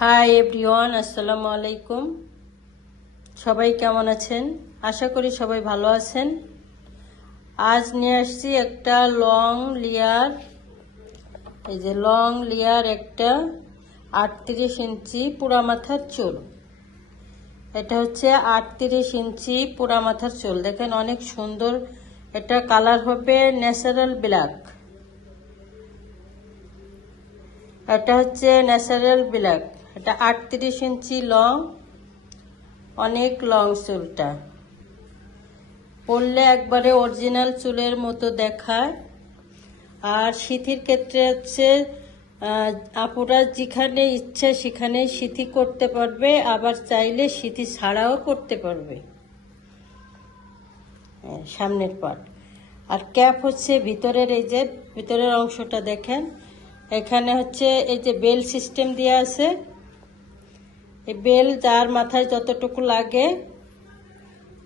Hi everyone, আসসালামু আলাইকুম। সবাই কেমন আছেন? আশা করি সবাই ভালো আছেন। আজ নিয়ে আসছি একটা লং লেয়ার, এই যে লং লেয়ার একটা 38 ইঞ্চি পুরা মাথার চুল। এটা হচ্ছে 38 ইঞ্চি পুরা মাথার চুল। দেখেন অনেক সুন্দর। এটা কালার হবে ন্যাচারাল ব্ল্যাক। এটা হচ্ছে ন্যাচারাল ব্ল্যাক। এটা 38 ইঞ্চি লং, অনেক লং চুলটা। পরলে একবারে অরিজিনাল চুলের মতো দেখায়। আর সিথির ক্ষেত্রে হচ্ছে আপুরা যেখানে ইচ্ছে সেখানে সিথি করতে পারবে, আবার চাইলে সিথি ছাড়াও করতে পারবে। সামনের পার্ট আর ক্যাপ হচ্ছে ভিতরের, এই যে ভিতরের অংশটা দেখেন। এখানে হচ্ছে এই যে বেল সিস্টেম দেওয়া আছে। এই বেল যার মাথায় যতটুকু লাগে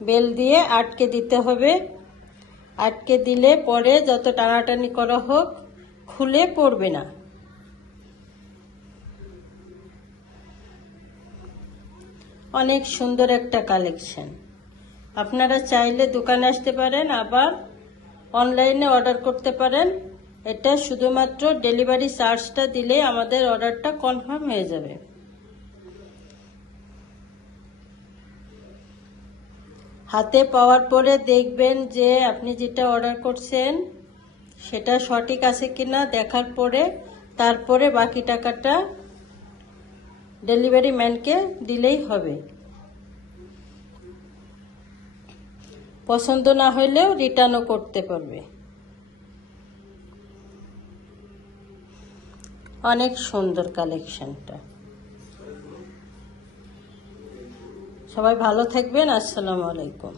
বেল দিয়ে আটকে দিতে হবে। আটকে দিলে পরে যত টানাটানি করা হোক খুলে পড়বে না। অনেক সুন্দর একটা কালেকশন। আপনারা চাইলে দোকানে আসতে পারেন, আবার অনলাইনে অর্ডার করতে পারেন। এটা শুধুমাত্র ডেলিভারি চার্জটা দিলে আমাদের অর্ডারটা কনফার্ম হয়ে যাবে। হাতে পাওয়ার পরে দেখবেন যে আপনি যেটা অর্ডার করছেন সেটা সঠিক আছে কিনা দেখার পরে তারপরে বাকি টাকাটা ডেলিভারি ম্যানকে দিলেই হবে। পছন্দ না হলেও রিটার্নও করতে পারবে। অনেক সুন্দর কালেকশনটা। সবাই ভালো থাকবেন। আসসালামু আলাইকুম।